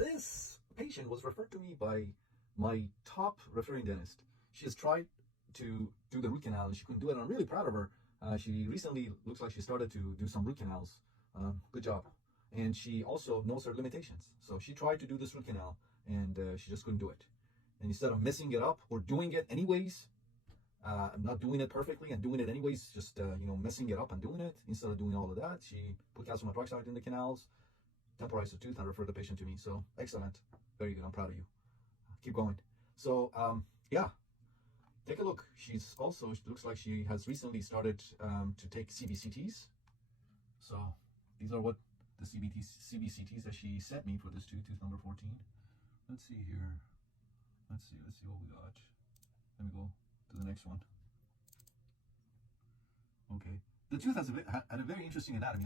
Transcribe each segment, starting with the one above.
this patient was referred to me by my top referring dentist. She has tried to do the root canal and she couldn't do it. And I'm really proud of her. She recently looks like she started to do some root canals. Good job. And she also knows her limitations. So she tried to do this root canal and she just couldn't do it. And instead of messing it up or doing it anyways, not doing it perfectly and doing it anyways, just messing it up and doing it, instead of doing all of that, she put calcium hydroxide in the canals, temporized the tooth, and referred the patient to me. So excellent, very good. I'm proud of you. Keep going. So yeah, take a look. She's also, it looks like she has recently started to take CBCTs. So these are what the CBCTs that she sent me for this tooth number 14. Let's see here. Let's see what we got. Let me go to the next one. Okay, the tooth had a very interesting anatomy.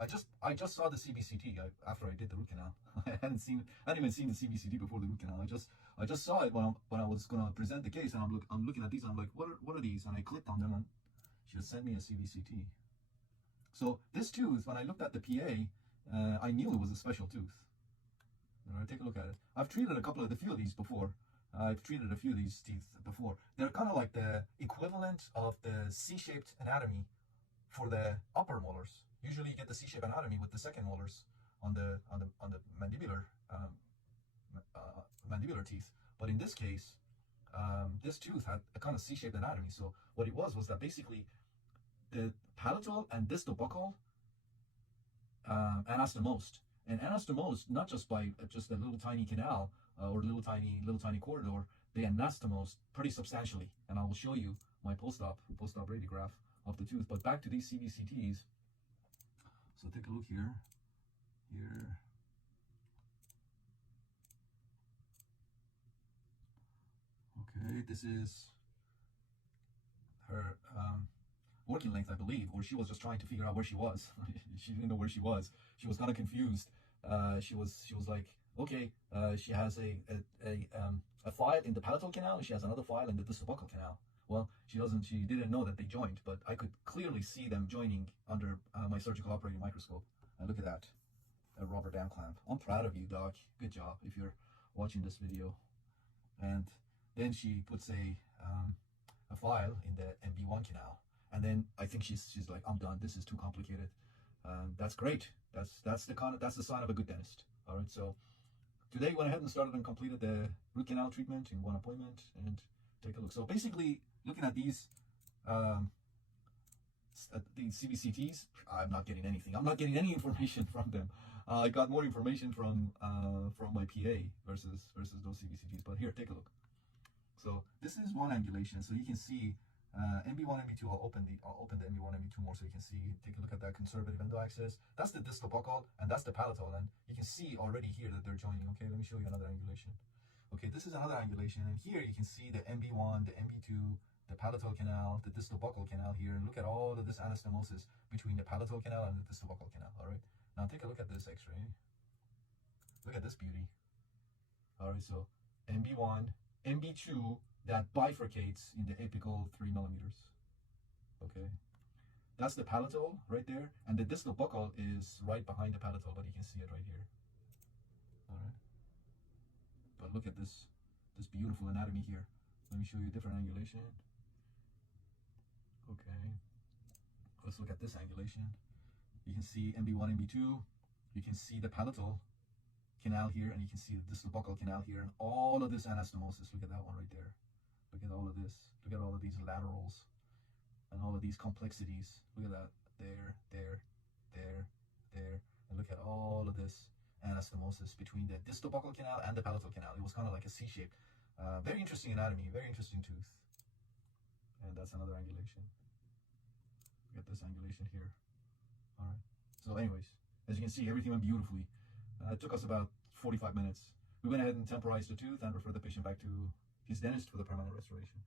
I just saw the CBCT after I did the root canal. I hadn't even seen the CBCT before the root canal. I just saw it when I was gonna present the case, and I'm looking at these and I'm like, what are these? And I clicked on them and she had sent me a CBCT. So this tooth, when I looked at the PA, I knew it was a special tooth. All right, take a look at it. I've treated a few of these before. I've treated a few of these teeth before. They're kind of like the equivalent of the C-shaped anatomy for the upper molars. Usually you get the C-shaped anatomy with the second molars on the mandibular mandibular teeth. But in this case, this tooth had a kind of C-shaped anatomy. So what it was that basically the palatal and distal buccal anastomosed. And anastomosed not just by just a little tiny canal or little tiny corridor, they anastomosed pretty substantially. And I will show you my post-op radiograph of the tooth. But back to these CBCTs. So take a look here. Okay, this is her working length, I believe, or she was just trying to figure out where she was. She didn't know where she was. She was kind of confused. She was like, okay, she has a file in the palatal canal and she has another file in the distal buccal canal. Well, she didn't know that they joined, but I could clearly see them joining under my surgical operating microscope. And look at that, a rubber dam clamp. I'm proud of you, doc. Good job if you're watching this video. And then she puts a file in the MB1 canal. And then I think she's like, I'm done. This is too complicated. That's great. That's the sign of a good dentist. All right. So today went ahead and started and completed the root canal treatment in one appointment. And take a look. So basically, looking at these CBCTs, I'm not getting anything. I'm not getting any information from them. I got more information from my PA versus those CBCTs. But here, take a look. So this is one angulation. So you can see MB1, MB2. I'll open the MB1, MB2 more so you can see. Take a look at that conservative endoaxis. That's the distal buccal and that's the palatal. And you can see already here that they're joining. Okay, let me show you another angulation. Okay, this is another angulation, and here you can see the MB1, the MB2, the palatal canal, the distal buccal canal here, and look at all of this anastomosis between the palatal canal and the distal buccal canal. All right, now take a look at this X-ray. Look at this beauty. All right, so MB1, MB2 that bifurcates in the apical 3 millimeters. Okay, that's the palatal right there, and the distal buccal is right behind the palatal, but you can see it right here. All right. But look at this beautiful anatomy here. Let me show you a different angulation. Okay, let's look at this angulation. You can see MB1, MB2. You can see the palatal canal here, and you can see the distal buccal canal here, and all of this anastomosis. Look at that one right there. Look at all of this. Look at all of these laterals and all of these complexities. Look at that. There, and look at all of this anastomosis between the distal buccal canal and the palatal canal. It was kind of like a C-shape. Very interesting anatomy, very interesting tooth. And that's another angulation. Look at this angulation here. All right. So anyways, as you can see, everything went beautifully. It took us about 45 minutes. We went ahead and temporized the tooth and referred the patient back to his dentist for the permanent restoration.